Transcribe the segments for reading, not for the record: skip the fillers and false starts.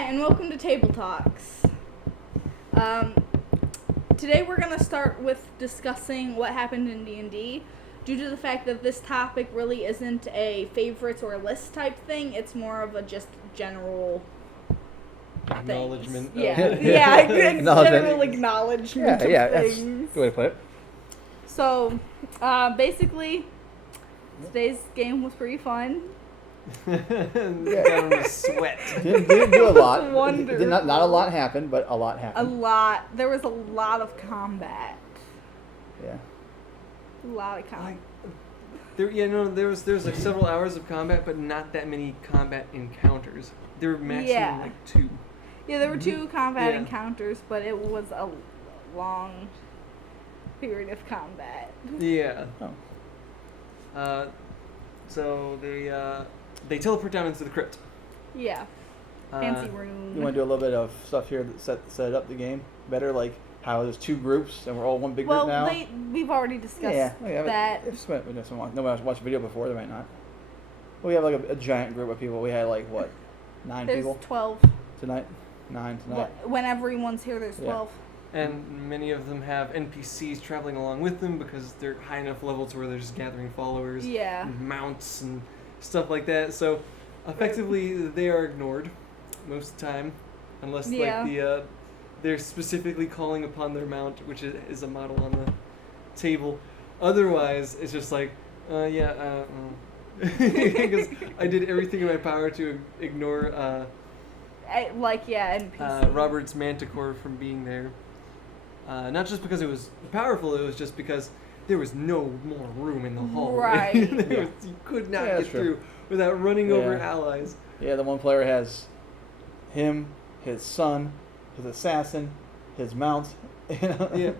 Hi, and welcome to Table Talks. Today we're going to start with discussing what happened in D&D. Due to the fact that this topic really isn't a favorites or list type thing, it's more of a just general acknowledgement. General acknowledgement of that's things. the way to put it. So, basically, today's game was pretty fun. Down to sweat. Didn't do a lot. Wonderful. Not a lot happened, but a lot A happened. lot. There was a lot of combat. Yeah. A lot of combat. There was like several hours of combat, but not that many combat encounters. There were maximum like 2. Yeah, there were 2 combat Yeah. encounters, but it was a long period of combat. Yeah. Oh. So they teleport down into the crypt. Yeah. Fancy room. You want to do a little bit of stuff here that set up the game better, like how there's 2 groups and we're all one big group now. Well, we've already discussed that. If nobody watched the video before, they might not. We have like a giant group of people. We had like what, 9 There's people 12. tonight. 9 tonight. When everyone's here, there's 12. And many of them have NPCs traveling along with them because they're high enough levels where they're just gathering followers, Yeah. and mounts and stuff like that. So effectively, they are ignored most of the time, unless they're specifically calling upon their mount, which is a model on the table. Otherwise, it's just like, because I did everything in my power to ignore NPC. Robert's Manticore from being there. Not just because it was powerful, it was just because there was no more room in the hall. Right. You could not get through without running over Yeah. allies. Yeah, the one player has him, his son, his assassin, his mount. Yeah.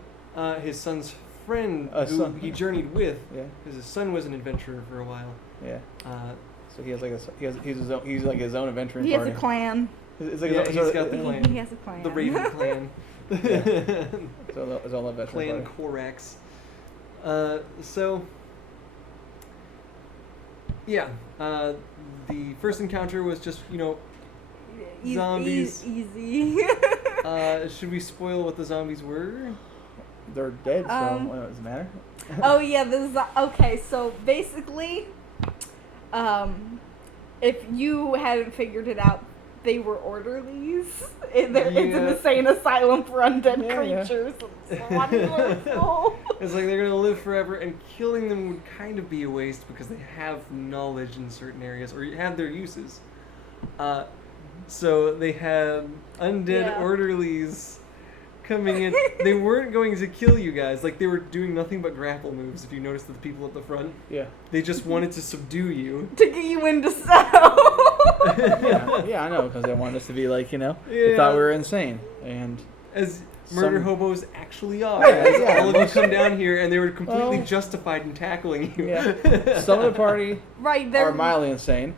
His son's friend, who he journeyed with, Yeah. because his son was an adventurer for a while. Yeah. Uh, So he has like he's like his own adventuring He has party. a clan. It's like Yeah, his he's got the clan. He has a clan. the Raven clan. His own adventuring Clan party. Korax. The first encounter was just, zombies. Easy. Should we spoil what the zombies were? They're dead, so what does it matter? Oh yeah, okay. So basically, if you hadn't figured it out, they were orderlies. It's an insane asylum for undead creatures. It's wonderful. It's like they're gonna live forever, and killing them would kind of be a waste because they have knowledge in certain areas or have their uses. So they had undead orderlies coming in. They weren't going to kill you guys. Like, they were doing nothing but grapple moves, if you noticed the people at the front. Yeah. They just wanted to subdue you. To get you into cell. Yeah, I know, because they wanted us to be like, they thought we were insane. And as murder hobos actually are. Yeah. All of you come down here, and they were completely justified in tackling you. Yeah. Some of the party are mildly insane.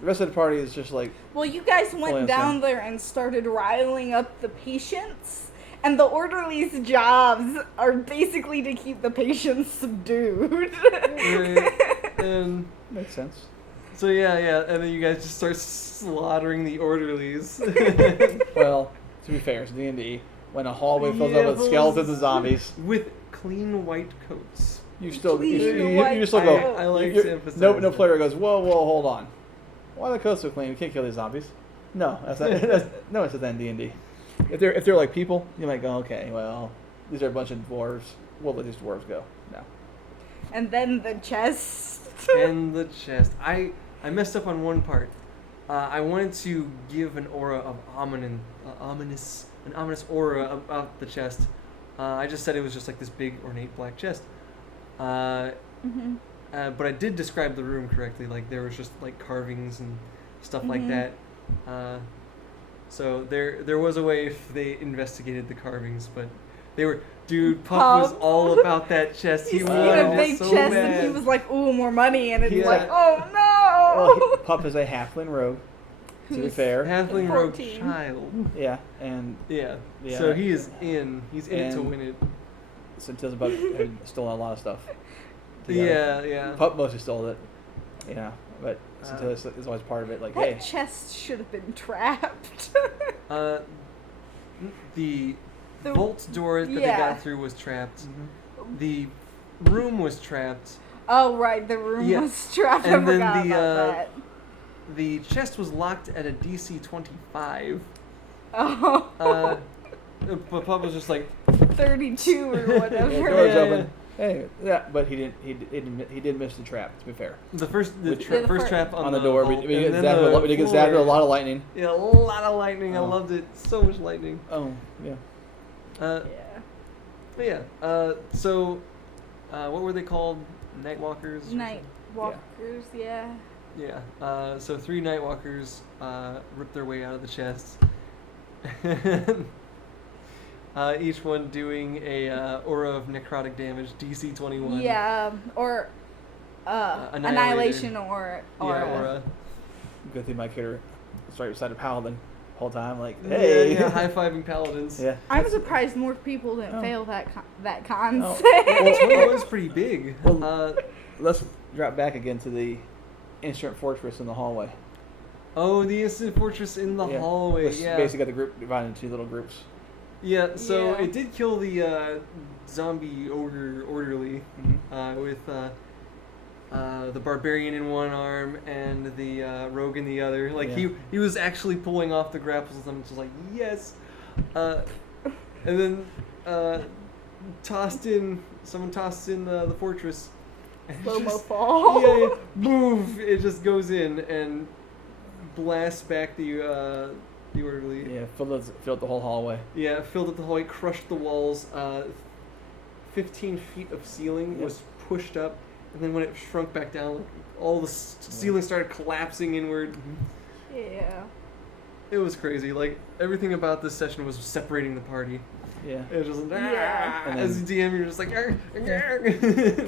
The rest of the party is just like... Well, you guys went down there and started riling up the patients. And the orderlies' jobs are basically to keep the patients subdued. Makes sense. So and then you guys just start slaughtering the orderlies. Well, to be fair, it's D&D. When a hallway fills up with skeletons and zombies... With clean white coats. You still go... I like to emphasize No player goes, whoa, hold on. Why are the coats so clean? We can't kill these zombies. No, no one says that in D&D. If they're like people, you might go, okay, well, these are a bunch of dwarves. We'll let these dwarves go. No. And then the chest. I messed up on one part. I wanted to give an aura of ominous aura about the chest. I just said it was just like this big ornate black chest. But I did describe the room correctly. Like, there was just like carvings and stuff like that. So there was a way if they investigated the carvings, but they were... Dude, Puff was all about that chest. He wanted a big so chest, bad. and he was like, "Ooh, more money!" And it's like, "Oh no!" Well, Puff is a halfling rogue. To be fair, halfling rogue child. Yeah, and so he is in. He's in it to win it. So it tells about stolen a lot of stuff. Yeah. Puff mostly stole it. But Scintilla is always part of it. Like, that chest should have been trapped. Uh, the The- vault door that they yeah. got through was trapped. The room was trapped. Oh right, the room Yeah. was trapped. I And then forgot the, about that. The chest was locked at a DC 25. Oh, But Pop was just like, 32 or whatever. Yeah, door's Yeah, open. Hey, yeah, but he did miss the trap. To be fair, the first Yeah, first trap on the door, vault, we and get then zapped the we get floor. zapped with a lot of lightning. Yeah, a lot of lightning. I Oh. loved it. So much lightning. Oh, yeah. Uh, Yeah. but yeah. So, what were they called? Nightwalkers. or Night walkers, yeah. something? Yeah. So 3 Nightwalkers ripped their way out of the chest. Each one doing a aura of necrotic damage, DC 21. Yeah, or Annihilator. annihilation or Yeah, aura. Good thing my character was right beside a paladin the whole time. Like, Yeah, hey. yeah, high-fiving paladins. Yeah. I'm surprised more people didn't Oh. fail that con Oh. save. It was pretty big. Well, Let's drop back again to the instrument fortress in the hallway. Oh, the instant fortress in the Yeah. hallway. Which Yeah. basically got the group divided into 2 little groups. Yeah. So Yeah. it did kill the zombie ogre orderly Mm-hmm. with the barbarian in one arm and the rogue in the other. Like Yeah. he was actually pulling off the grapples with them. Just like yes. And then someone tossed in the fortress. And Slow mo just- fall. Yeah, move! It just goes in and blasts back the orderly. Yeah, filled the whole hallway. Yeah, filled up the hallway, crushed the walls. 15 feet of ceiling Yep. was pushed up, and then when it shrunk back down, like, all the ceiling started collapsing inward. Yeah. It was crazy. Like everything about this session was separating the party. Yeah. It was just Yeah. And as a then- DM, you're just like.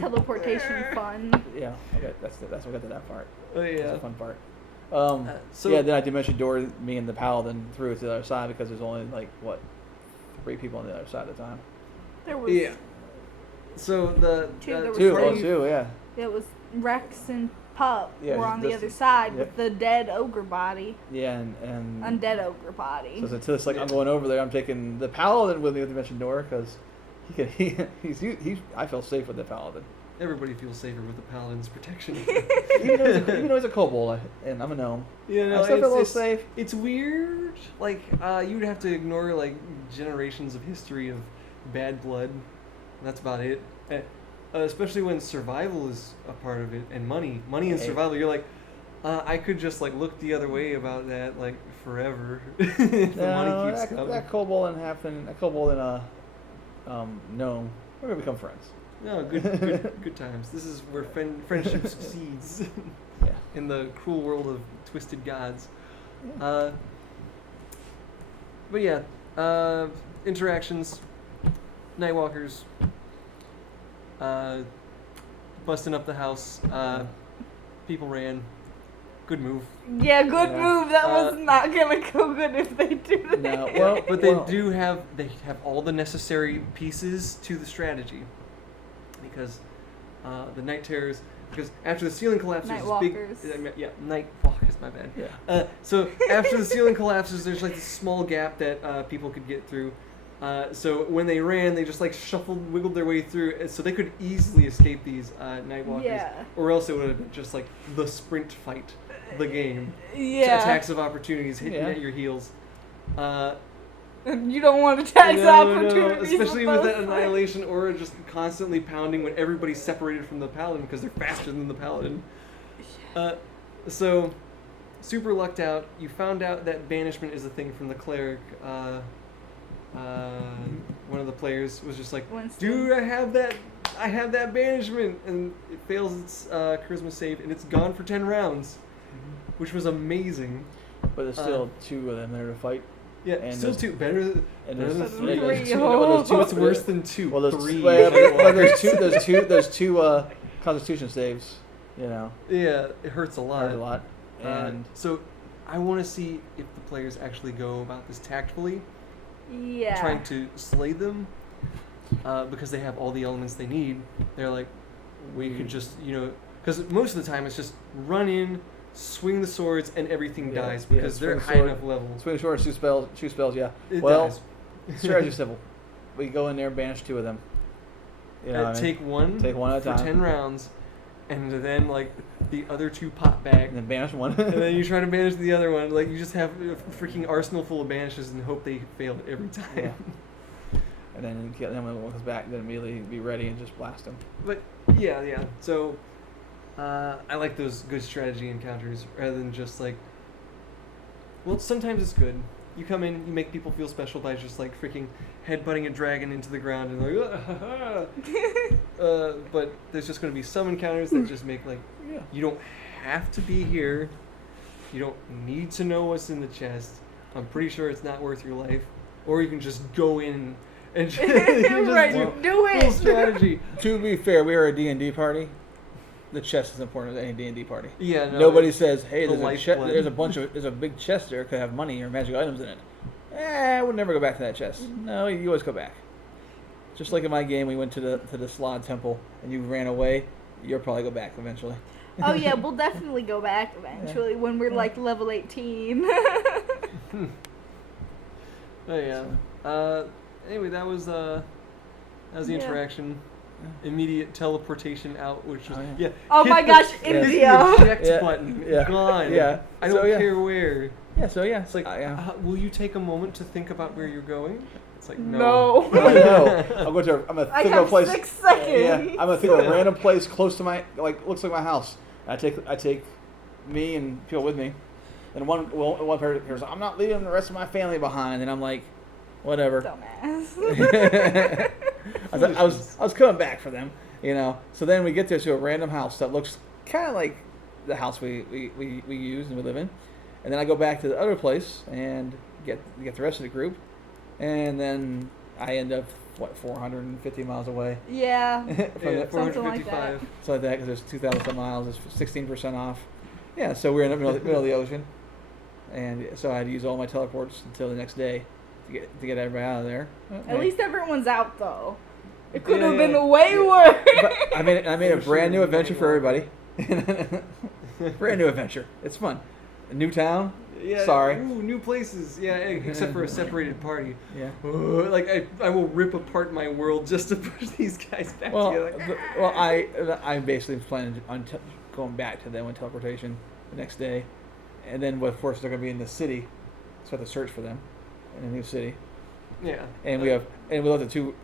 Teleportation fun. Yeah. Okay, that's what got to that part. Oh That's yeah. the fun part. So Yeah, then I dimension door me and the paladin through it to the other side because there's only like what 3 people on the other side at the time. There was Yeah. So the Two, there was 2, three. 2, yeah. It was Rex and Pup Yeah, were on the this- other side yep. with the dead ogre body, Yeah, and undead ogre body. so until it's like I'm going over there, I'm taking the paladin with me with the dimension door because he's I feel safe with the paladin. everybody feels safer with the paladin's protection. Even though he's a kobold and I'm a gnome, You know, I still feel a little it's, safe. it's weird. Like you'd have to ignore like generations of history of bad blood. That's about it. Especially when survival is a part of it and money and Hey. survival. You're like, I could just like look the other way about that like forever if the money keeps coming. that kobold and gnome, we're gonna become friends. No, good times. This is where friendship succeeds Yeah. in the cruel world of twisted gods. Yeah. But yeah, interactions, Nightwalkers, busting up the house, people ran. Good move. Yeah, good Yeah. move. That was Uh, not gonna go good if they do that. No, well, But they have all the necessary pieces to the strategy. Because the Night Terrors, because after the ceiling collapses, there's this big, Nightwalkers. Nightwalkers, my bad. Yeah. So after the ceiling collapses, there's like this small gap that people could get through. So when they ran, they just like wiggled their way through, so they could easily escape these Nightwalkers. Yeah. Or else it would have been just like the sprint fight, the game. Yeah. Attacks of opportunities hitting Yeah. at your heels. You don't want to tax opportunities. Especially with that both annihilation aura just constantly pounding when everybody's separated from the paladin because they're faster than the paladin. So, super lucked out. You found out that banishment is a thing from the cleric. One of the players was just like, Winston. "Dude, I have that banishment," and it fails its charisma save, and it's gone for 10 rounds, which was amazing. But there's still 2 of them there to fight. Yeah, And still there's- 2 better. And Better than there's 3. there's Three. there's What's worse than 2? Well, there's 3. there's two Constitution saves. You know, Yeah, it hurts a lot. hurt a lot. And So, I want to see if the players actually go about this tactfully, Yeah. trying to slay them, because they have all the elements they need. They're like, we could just, because most of the time it's just run in, swing the swords and everything Yeah, dies yeah, because they're swing high sword. enough level. Swing short, shoot spells, yeah. It well, dies. strategy simple. We go in there and banish 2 of them. You know what I mean? Take one. Take one at a for time. 10 rounds, and then like the other 2 pop back. And then banish one. And then you try to banish the other one. Like, you just have a freaking arsenal full of banishes and hope they fail every time. Yeah. And then when one comes back, then immediately be ready and just blast them. But, yeah. So, I like those good strategy encounters rather than just like... Well, sometimes it's good. You come in, you make people feel special by just like freaking headbutting a dragon into the ground and like... but there's just going to be some encounters that just make like... Yeah. You don't have to be here. You don't need to know what's in the chest. I'm pretty sure it's not worth your life. Or you can just go in and just, Right, do it. full strategy. To be fair, we are a D&D party. The chest is important as any D&D party. Yeah, no. Nobody says, "Hey, the there's a big chest there. Could have money or magic items in it." I would never go back to that chest. No, you always go back. Just like in my game, we went to the Slod Temple and you ran away. You'll probably go back eventually. Oh yeah, we'll definitely go back eventually when we're like level 18. Oh yeah. Anyway, that was the Yeah. interaction. Immediate teleportation out, which was Oh, yeah. Oh hit my the- gosh, hit the India. eject Yeah. button. Yeah. Gone. Yeah. I don't So, yeah. care where. Yeah. So yeah, It's like, yeah. will you take a moment to think about where you're going? It's like no. No. I know. I'm going to. I'm gonna I think of a have place. 6 seconds. Yeah, I'm gonna think of a random place close to my looks like my house. I take me and people with me, and one person goes, "I'm not leaving the rest of my family behind," and I'm like, whatever. Dumbass. I was coming back for them, you know. So then we get there to a random house that looks kind of like the house we use and we live in, and then I go back to the other place and get the rest of the group, and then I end up 450 miles away. Yeah. From Yeah, the, Something like that. 455. so like that because there's 2,000 some miles. It's 16% off. Yeah, so we're in the middle of the ocean, and so I had to use all my teleports until the next day to get everybody out of there. At least everyone's out though. It could Yeah. have been way worse. But I made a For brand new sure. adventure for everybody. Brand new adventure. It's fun. A new town. Yeah. Sorry. Ooh, new places. Yeah, except for a separated party. Yeah. Like I will rip apart my world just to push these guys back Well, together. I basically planning on going back to them with teleportation the next day, and then of course they're going to be in the city, so I have to search for them in a new city. Yeah. And we left the 2,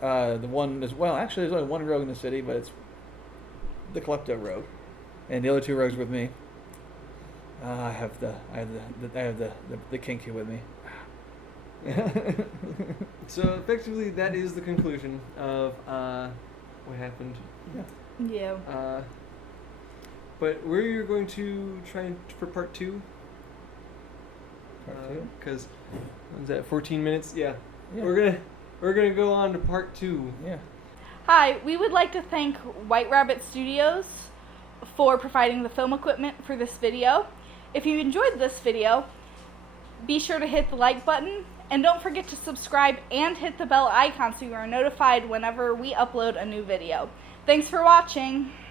the one as well. Actually, there's only one rogue in the city, but it's the Klepto rogue, and the other 2 rogues with me. I have the Kinky with me. So effectively, that is the conclusion of what happened. Yeah. But we're going to try for part 2. Part 2? Because when's that? 14 minutes. Yeah. Yeah. We're gonna go on to part 2. Yeah. Hi, we would like to thank White Rabbit Studios for providing the film equipment for this video. If you enjoyed this video, be sure to hit the like button and don't forget to subscribe and hit the bell icon so you are notified whenever we upload a new video. Thanks for watching.